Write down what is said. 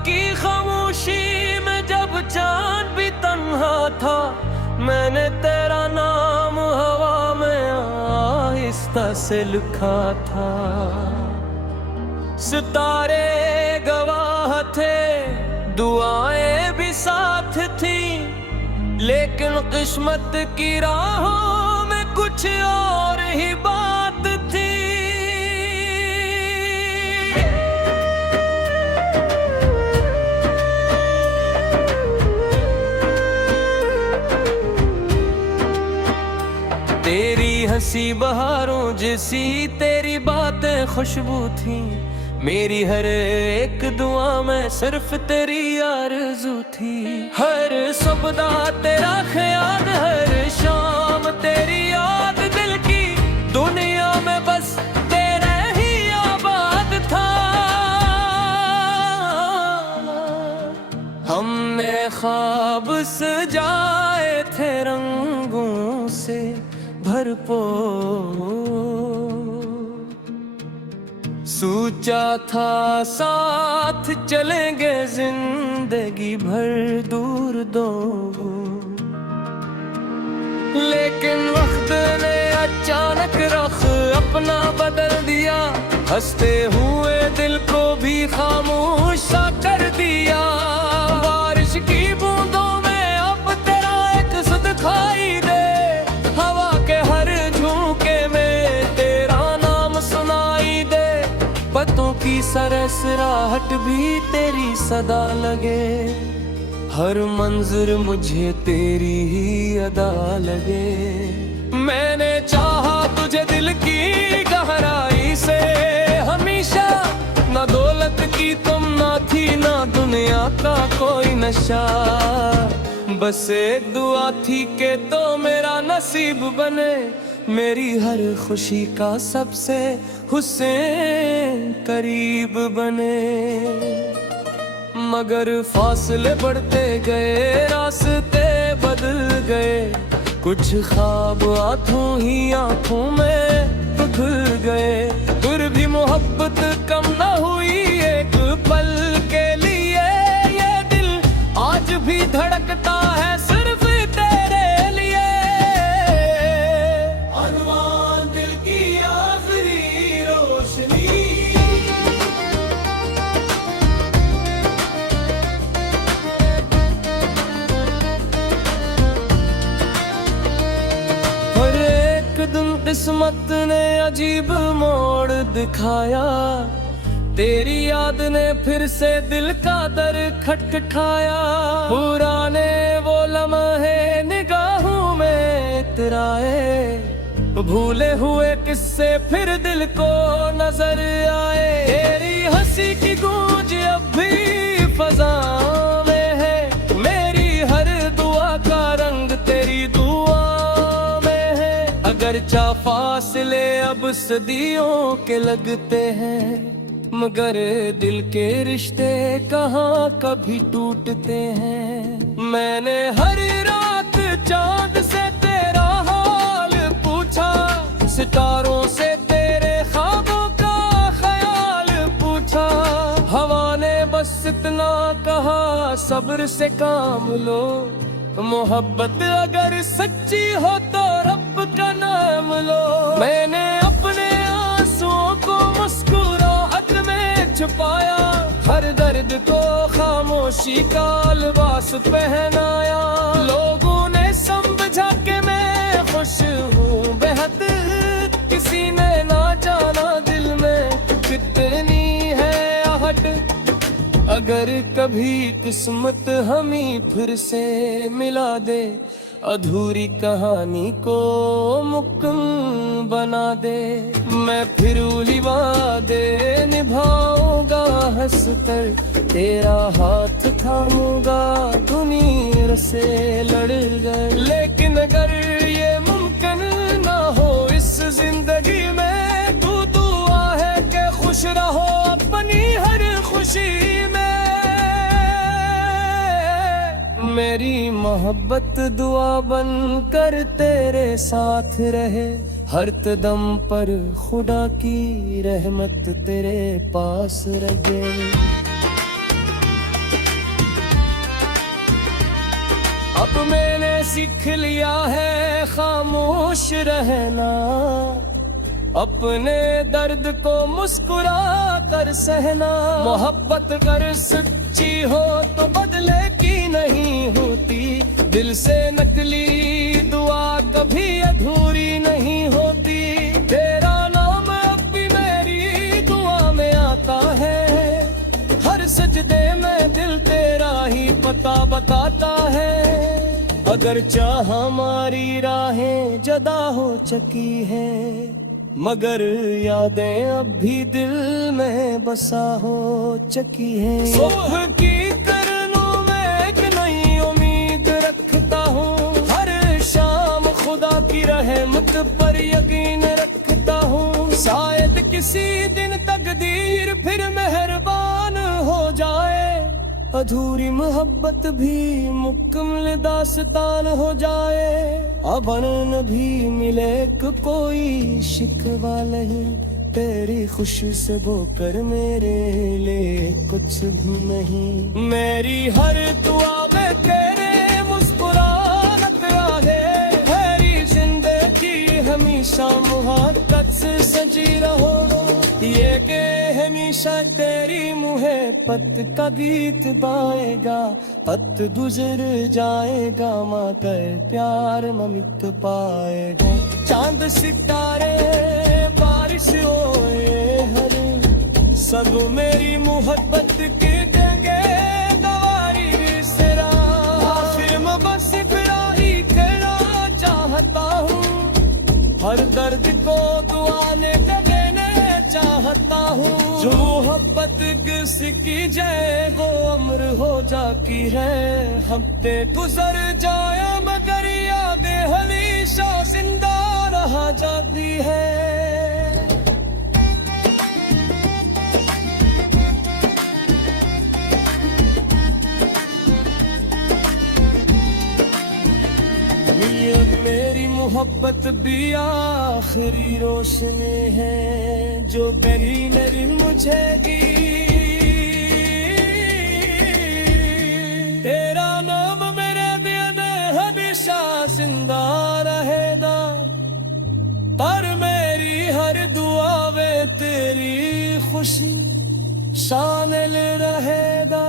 की खामोशी में जब चांद भी तन्हा था, मैंने तेरा नाम हवा में आहिस्ता से लिखा था। सितारे गवाह थे, दुआएं भी साथ थी, लेकिन किस्मत की राहों में कुछ और ही बात थी। तेरी हंसी बहारों जैसी, तेरी बातें खुशबू थी, मेरी हर एक दुआ में सिर्फ तेरी आरज़ू थी। हर सुबह तेरा ख्याल, हर शाम तेरी याद, दिल की दुनिया में बस तेरे ही आबाद था। हमने ख्वाब सजाए थे रंगों से भरपूर, सोचा था साथ चलेंगे जिंदगी भर दूर दूर, लेकिन वक्त ने अचानक रुख अपना बदल दिया, हंसते हुए दिल को भी खामोश सा कर दिया। बारिश की बूंदों में अब तेरा एक सुध दिखाई दे, हवा के हर झोंके में तेरा नाम सुनाई दे, पत्तों की सरसराहट भी तेरी सदा लगे, हर मंजर मुझे तेरी ही अदा लगे। मैंने चाहा तुझे दिल की गहराई से हमेशा, ना दौलत की तुम ना थी, ना दुनिया का कोई नशा, बस एक दुआ थी कि तो मेरा नसीब बने, मेरी हर खुशी का सबसे हुसैन करीब बने। मगर फासले बढ़ते गए, रास्ते बदल गए, कुछ ख्वाब आंखों ही आंखों में घुल गए, फिर भी मोहब्बत कम न हुई एक पल के लिए। ये दिल आज भी धड़कता है सिर्फ तेरे लिए। अरमान दिल की आखिरी रोशनी, हर एक दिन किस्मत ने अजीब मोड़ दिखाया, तेरी याद ने फिर से दिल का दर खटखटाया। पुराने वो लम्हे निगाहों में इतराए, भूले हुए किस्से फिर दिल को नजर आए। तेरी हंसी की गूंज अब भी फजा में है, मेरी हर दुआ का रंग तेरी दुआ में है। अगर चा फासले अब सदियों के लगते हैं, मगर दिल के रिश्ते कहाँ कभी टूटते हैं। मैंने हर रात चांद से तेरा हाल पूछा, सितारों से तेरे ख्वाबों का ख्याल पूछा। हवा ने बस इतना कहा, सब्र से काम लो, मोहब्बत अगर सच्ची हो तो रब का नाम लो। मैंने अपने आंसुओं को मुस्कुराहट में छुपाया, हर दर्द को खामोशी का लिबास पहनाया। लोगों ने समझा कि मैं खुश हूँ बेहद, किसी ने ना जाना दिल में कितनी है आहट। अगर कभी किस्मत हमें फिर से मिला दे, अधूरी कहानी को मुकम्मल बना दे। मैं फिर वादे निभाऊंगा हंसकर, तेरा हाथ थामूंगा दुनिया से लड़ गए। लेकिन अगर ये मुमकिन ना हो इस जिंदगी में, तू दुआ है कि खुश रहो अपनी हर खुशी में। मेरी मोहब्बत दुआ बन कर तेरे साथ रहे, हर कदम पर खुदा की रहमत तेरे पास रहे। अब मैंने सीख लिया है खामोश रहना, अपने दर्द को मुस्कुरा कर सहना। मोहब्बत अगर सच्ची हो तो बदले की नहीं होती, दिल से नकली दुआ कभी अधूरी नहीं होती। तेरा नाम अब भी मेरी दुआ में आता है, हर सजदे में दिल तेरा ही पता बताता है। अगर चाह हमारी राहें जदा हो चुकी है, मगर यादें अब भी दिल में बसा हो चुकी है। सुबह की करनों में एक नई उम्मीद रखता हूँ, हर शाम खुदा की रहमत पर यकीन रखता हूँ। शायद किसी दिन तकदीर फिर मेहरबान हो जाए, अधूरी मोहब्बत भी मुकम्मल दास्तान हो जाए। अब अनन भी मिले कोई शिकवा नहीं, तेरी खुशी से बोकर मेरे लिए कुछ भी नहीं। मेरी हर दुआ में तेरे मुस्कुराहट आए, मेरी जिंदगी हमेशा मुहब्बत से सजी रहो। ये के हमेशा तेरी मुहे पत का गीत गाएगा, पत गुजर जाएगा मगर प्यार ममित पाएगा। चांद सितारे बारिश होए हर सब मेरी मोहब्बत की देंगे गवारी सिरा। फिर मैं बस इतना ही कहना चाहता हूँ, हर दर्द को दुआ ने चाहता हूँ। जो मोहब्बत किसकी जय वो अमर हो जाती है, हफ्ते गुजर जाए मगर यादें हमेशा जिंदा रह जाती है। मेरी मोहब्बत भी आखिरी रोशनी है जो गली नरी मुझेगी। तेरा नाम मेरे दिल में हमेशा जिंदा रहेगा, पर मेरी हर दुआ में तेरी खुशी शामिल रहेगा।